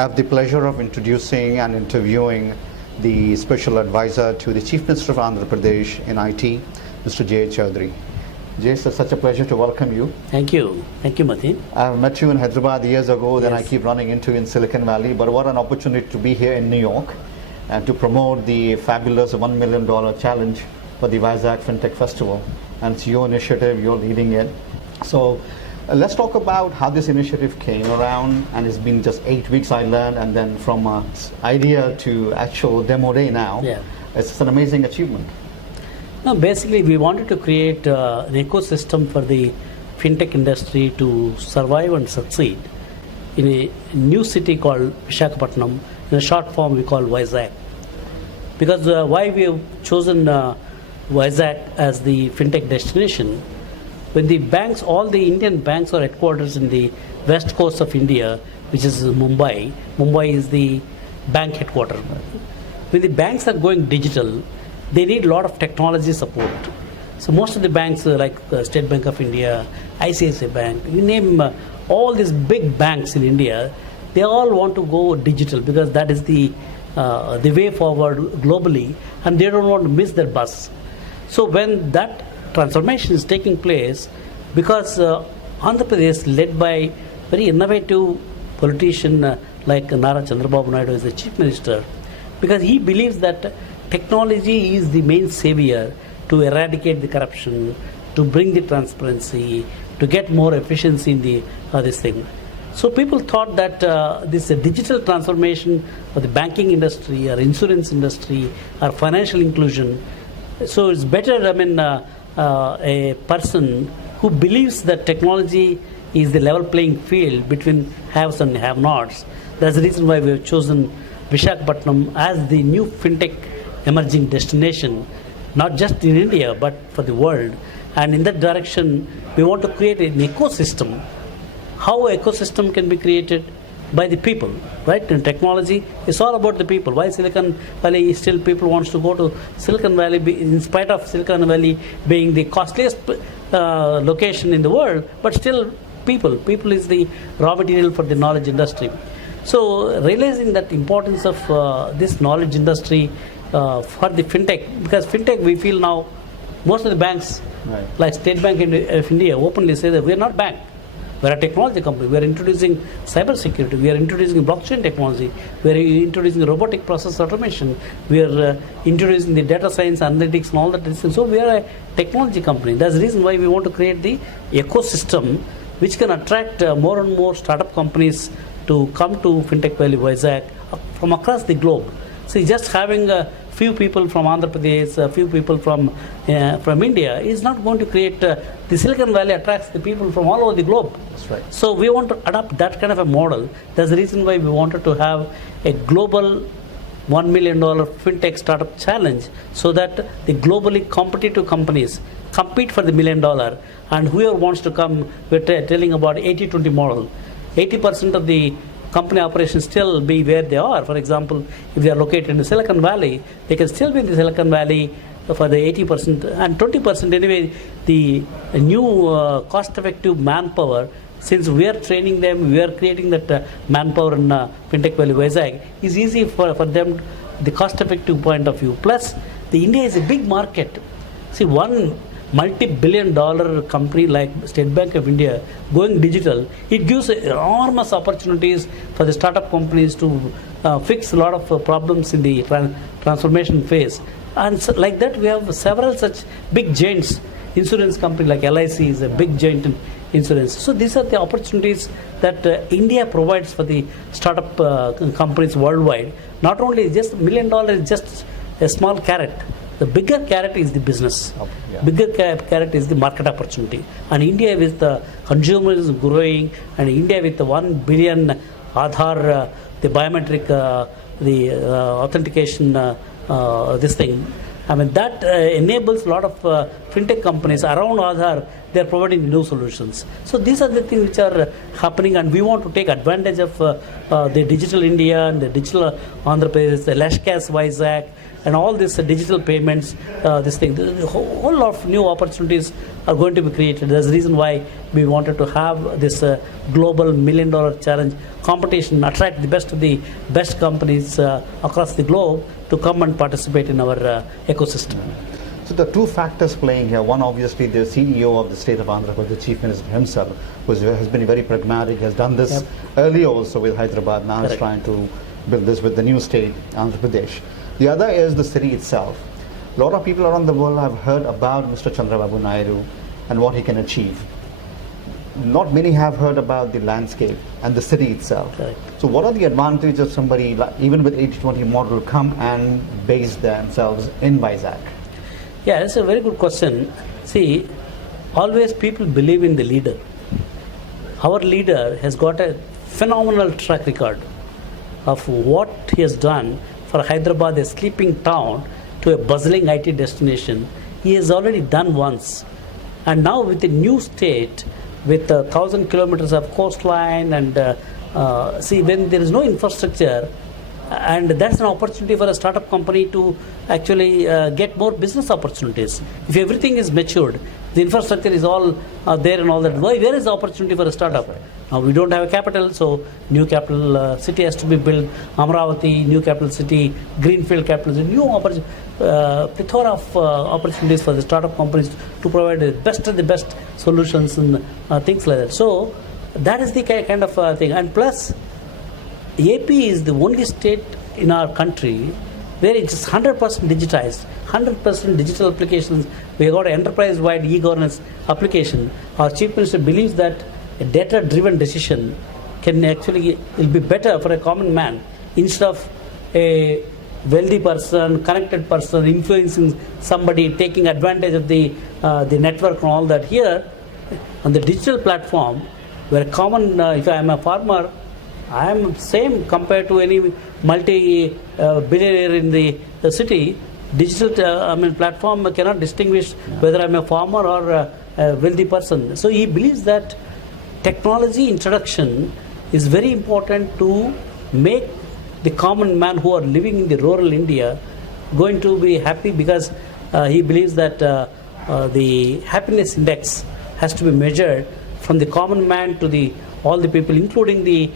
I have the pleasure of introducing and interviewing the Special Advisor to the Chief Minister of Andhra Pradesh in IT, Mr. J. Chowdary. Jay, it's such a pleasure to welcome you. Thank you. Thank you, Mateen. I met you in Hyderabad years ago, then Yes. I keep running into you in Silicon Valley, but what an opportunity to be here in New York and to promote the fabulous $1 million challenge for the Vizag Fintech Festival. And it's your initiative, you're leading it. So let's talk about how this initiative came around, and it's been just 8 weeks, I learned, and then from idea to actual demo day now. Yeah. It's an amazing achievement. Now, basically, we wanted to create an ecosystem for the fintech industry to survive and succeed in a new city called Visakhapatnam. In a short form, we call Vizag. Because why we have chosen Vizag as the fintech destination, when the banks, all the Indian banks are headquarters in the west coast of India, which is Mumbai. Mumbai is the bank headquarters. When the banks are going digital, they need a lot of technology support. So most of the banks like State Bank of India, ICICI Bank, you name all these big banks in India, they all want to go digital because that is the way forward globally, and they don't want to miss their bus. So when that transformation is taking place, because Andhra Pradesh, led by very innovative politician like Nara Chandrababu Naidu is the Chief Minister, because he believes that technology is the main savior to eradicate the corruption, to bring the transparency, to get more efficiency in the this thing. So people thought that this digital transformation for the banking industry or insurance industry or financial inclusion, so it's better, a person who believes that technology is the level playing field between haves and have-nots. That's the reason why we have chosen Visakhapatnam as the new fintech emerging destination, not just in India but for the world. And in that direction, we want to create an ecosystem. How an ecosystem can be created? By the people, right? In technology, it's all about the people. Why Silicon Valley, still people wants to go to Silicon Valley, in spite of Silicon Valley being the costliest location in the world, but still people is the raw material for the knowledge industry. So realizing that importance of this knowledge industry for the fintech, because fintech, we feel now most of the banks, right, like State Bank of India openly say that we are not bank. We are a technology company. We are introducing cyber security. We are introducing blockchain technology. We are introducing robotic process automation. We are introducing the data science, analytics, and all that. So we are a technology company. That's the reason why we want to create the ecosystem which can attract more and more startup companies to come to Fintech Valley Vizag from across the globe. See, just having a few people from Andhra Pradesh, a few people from India is not going to create. The Silicon Valley attracts the people from all over the globe. That's right. So we want to adopt that kind of a model. That's the reason why we wanted to have a global $1 million fintech startup challenge, so that the globally competitive companies compete for the $1 million, and whoever wants to come, we're telling about 80-20 model. 80% of the company operations still be where they are. For example, if they are located in the Silicon Valley, they can still be in the Silicon Valley for the 80%, and 20% anyway, the new cost-effective manpower, since we are training them, we are creating that manpower in Fintech Valley Vizag, is easy for them, the cost-effective point of view. Plus, the India is a big market. See, one multi-billion-dollar company like State Bank of India going digital, it gives enormous opportunities for the startup companies to fix a lot of problems in the transformation phase. And so, like that, we have several such big giants. Insurance company like LIC is a big giant in insurance. So these are the opportunities that India provides for the startup companies worldwide. Not only just $1 million is just a small carrot. The bigger carrot is the business. Okay, yeah. Bigger carrot is the market opportunity. And India with the consumers growing, and India with the 1 billion Aadhaar, the biometric, the authentication, this thing. I mean, that enables a lot of fintech companies around Aadhaar. They are providing new solutions. So these are the things which are happening, and we want to take advantage of the digital India and the digital Andhra Pradesh, the Lashkas Vizag, and all this digital payments, this thing, the whole lot of new opportunities are going to be created. That's the reason why we wanted to have this global $1 million challenge competition, attract the best of the best companies across the globe to come and participate in our ecosystem. So the two factors playing here, one obviously the CEO of the state of Andhra, the Chief Minister himself, has been very pragmatic, has done this earlier also with Hyderabad, now is trying to build this with the new state, Andhra Pradesh. The other is the city itself. A lot of people around the world have heard about Mr. Chandrababu Naidu and what he can achieve. Not many have heard about the landscape and the city itself. So what are the advantages of somebody, like, even with 80-20 model, come and base themselves in Vizag? Yeah, that's a very good question. See, always people believe in the leader. Our leader has got a phenomenal track record of what he has done for Hyderabad, a sleeping town, to a bustling IT destination. He has already done once. And now with the new state, with 1,000 kilometers of coastline, and see, when there is no infrastructure, and that's an opportunity for a startup company to actually get more business opportunities. If everything is matured, the infrastructure is all there and all that, where is the opportunity for a startup? Now we don't have a capital, so new capital city has to be built. Amravati, new capital city, greenfield capital city, new plethora of opportunities for the startup companies to provide the best of the best solutions and things like that. So that is the kind of thing. And plus, AP is the only state in our country where it's 100% digitized, 100% digital applications. We have got an enterprise-wide e-governance application. Our Chief Minister believes that a data-driven decision can actually will be better for a common man instead of a wealthy person, connected person, influencing somebody, taking advantage of the network and all that. Here, on the digital platform, where a common, if I am a farmer, I am same compared to any multi-billionaire in the city. Digital platform cannot distinguish whether I am a farmer or a wealthy person. So he believes that technology introduction is very important to make the common man who are living in the rural India going to be happy, because he believes that the happiness index has to be measured from the common man to all the people, including the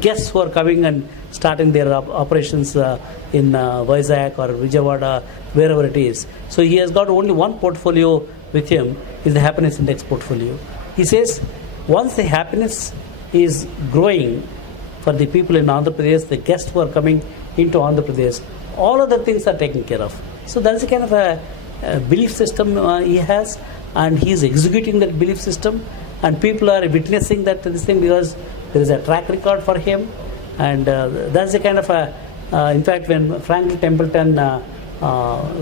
guests who are coming and starting their operations in Vizag or Vijayawada, wherever it is. So he has got only one portfolio with him, is the happiness index portfolio. He says once the happiness is growing for the people in Andhra Pradesh, the guests who are coming into Andhra Pradesh, all other things are taken care of. So that's the kind of a belief system he has, and he is executing that belief system, and people are witnessing that this thing, because there is a track record for him, and that's the kind of in fact, when Franklin Templeton,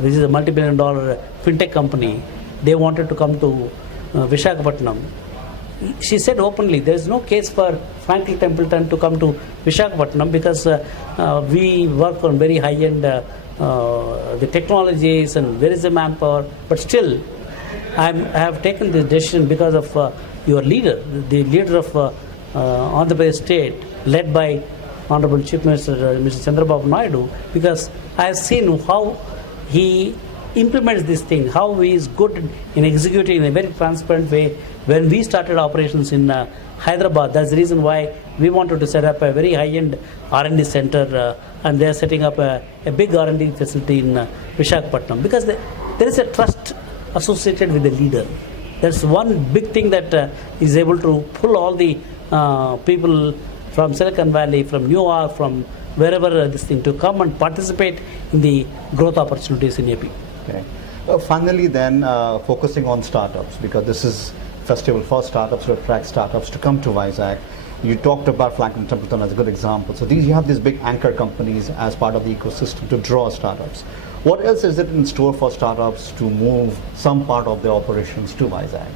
which is a multi-billion-dollar fintech company, they wanted to come to Visakhapatnam, she said openly, there is no case for Franklin Templeton to come to Visakhapatnam, because we work on very high-end the technologies and where is the manpower, but still I have taken this decision because of your leader, the leader of Andhra Pradesh state, led by Honorable Chief Minister Mr. Chandrababu Naidu, because I have seen how he implements this thing, how he is good in executing in a very transparent way. When we started operations in Hyderabad, that's the reason why we wanted to set up a very high-end R&D center, and they are setting up a big R&D facility in Visakhapatnam, because there is a trust associated with the leader. That's one big thing that is able to pull all the people from Silicon Valley, from New York, from wherever this thing, to come and participate in the growth opportunities in AP. Okay. Finally then, focusing on startups, because this is festival for startups, to attract startups to come to Vizag. You talked about Franklin Templeton as a good example. So you have these big anchor companies as part of the ecosystem to draw startups. What else is it in store for startups to move some part of their operations to Vizag?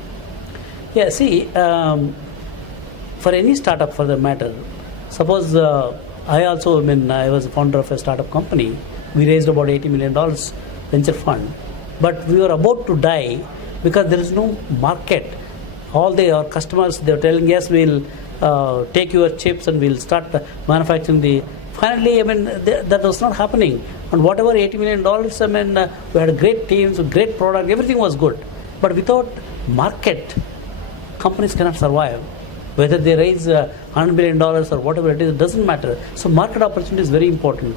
Yeah, see, for any startup for the matter, suppose I was a founder of a startup company. We raised about $80 million venture fund, but we were about to die because there is no market. All our customers, they were telling, yes, we'll take your chips and we'll start manufacturing the. Finally, that was not happening. And whatever $80 million, I mean, we had great teams, great product, everything was good. But without market, companies cannot survive. Whether they raise $100 billion or whatever it is, it doesn't matter. So market opportunity is very important.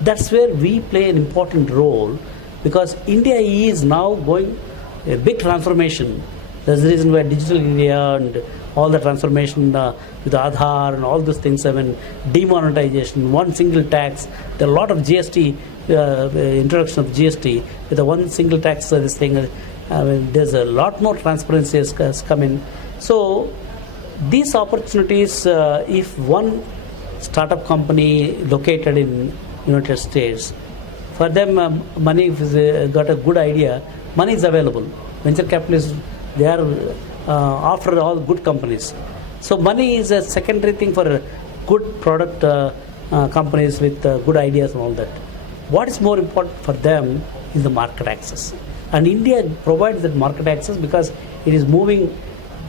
That's where we play an important role, because India is now going a big transformation. That's the reason why Digital India and all the transformation with Aadhaar and all those things, I mean, demonetization, one single tax, there are a lot of GST, introduction of GST, with the one single tax, this thing, I mean, there's a lot more transparency has come in. So these opportunities, if one startup company located in United States, for them money, if got a good idea, money is available. Venture capitalists, they are after all good companies. So money is a secondary thing for good product companies with good ideas and all that. What is more important for them is the market access. And India provides that market access because it is moving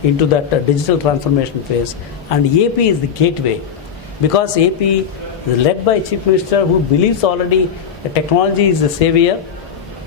into that digital transformation phase. And AP is the gateway, because AP is led by a chief minister who believes already that technology is the savior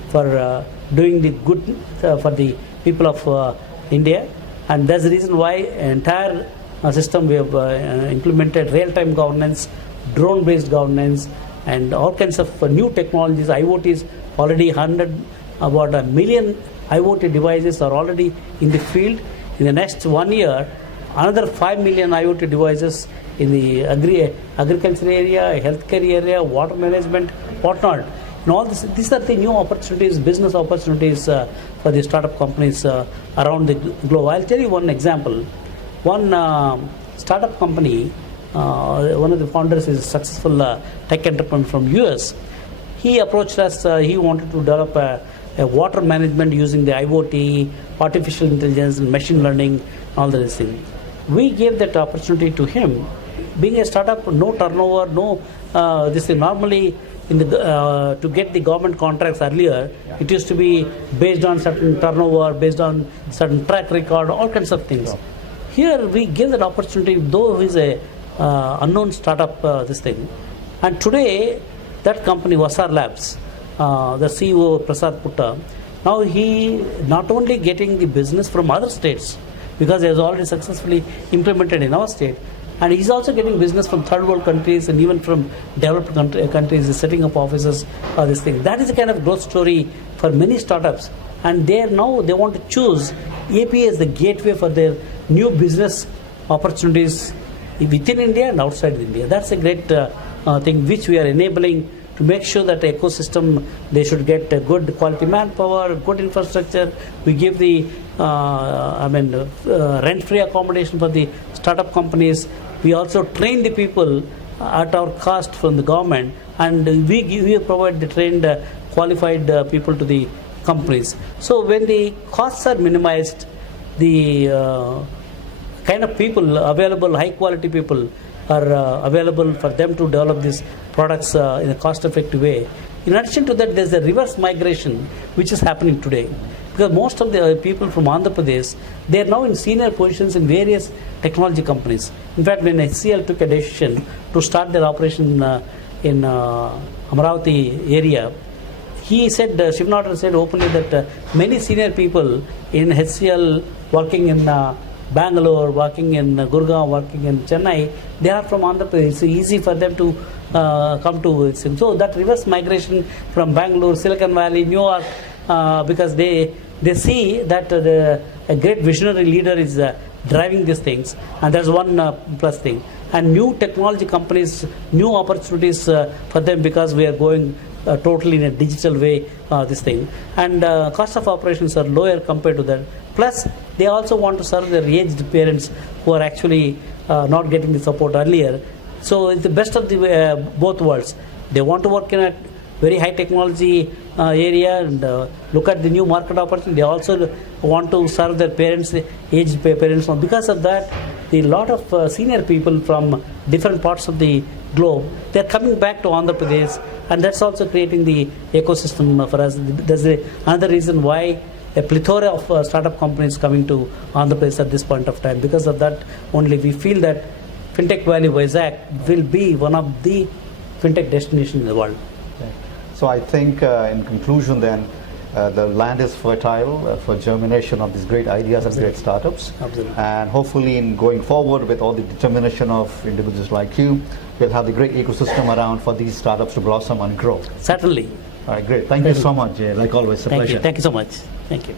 for doing the good for the people of India. And that's the reason why entire system we have implemented real-time governance, drone-based governance, and all kinds of new technologies. IoT is already about 1 million IoT devices are already in the field. In the next 1 year, another 5 million IoT devices in the agriculture area, healthcare area, water management, whatnot. And all this, these are the new opportunities, business opportunities for the startup companies around the globe. I'll tell you one example. One startup company, one of the founders is a successful tech entrepreneur from US. He approached us, he wanted to develop a water management using the IoT, artificial intelligence, and machine learning, all these things. We gave that opportunity to him. Being a startup, no turnover, no this thing. Normally, in the, to get the government contracts earlier, it used to be based on certain turnover, based on certain track record, all kinds of things. Sure. Here we give that opportunity, though he is a unknown startup, this thing. And today, that company, Vasar Labs, the CEO Prasad Putta, now he not only getting the business from other states, because he has already successfully implemented in our state, and he's also getting business from third world countries and even from developed countries. He's setting up offices for this thing. That is the kind of growth story for many startups. And they want to choose AP as the gateway for their new business opportunities within India and outside India. That's a great thing which we are enabling to make sure that the ecosystem, they should get good quality manpower, good infrastructure. We give the rent-free accommodation for the startup companies. We also train the people at our cost from the government, and we provide the trained, qualified people to the companies. So when the costs are minimized, the kind of people available, high quality people are available for them to develop these products in a cost-effective way. In addition to that, there's a reverse migration which is happening today. Because most of the people from Andhra Pradesh, they are now in senior positions in various technology companies. In fact, when HCL took a decision to start their operation in Amaravati area, he said, Shivnardan said openly that many senior people in HCL working in Bangalore, working in Gurgaon, working in Chennai, they are from Andhra Pradesh. It's easy for them to come to it. So that reverse migration from Bangalore, Silicon Valley, New York, because they see that a great visionary leader is driving these things, and that's one plus thing. And new technology companies, new opportunities for them, because we are going totally in a digital way, this thing. And cost of operations are lower compared to that. Plus, they also want to serve their aged parents who are actually not getting the support earlier. So it's the best of the both worlds. They want to work in a very high technology area and look at the new market opportunity. They also want to serve their parents, aged parents. Because of that, a lot of senior people from different parts of the globe, they're coming back to Andhra Pradesh, and that's also creating the ecosystem for us. There's another reason why a plethora of startup companies coming to Andhra Pradesh at this point of time. Because of that only, we feel that Fintech Valley Vizag will be one of the fintech destinations in the world. So I think in conclusion then, the land is fertile for germination of these great ideas and great startups. Absolutely. And hopefully in going forward with all the determination of individuals like you, we'll have the great ecosystem around for these startups to blossom and grow. Certainly. All right, great. Thank you so much, Jay. Like always, a Thank pleasure. you. Thank you so much. Thank you.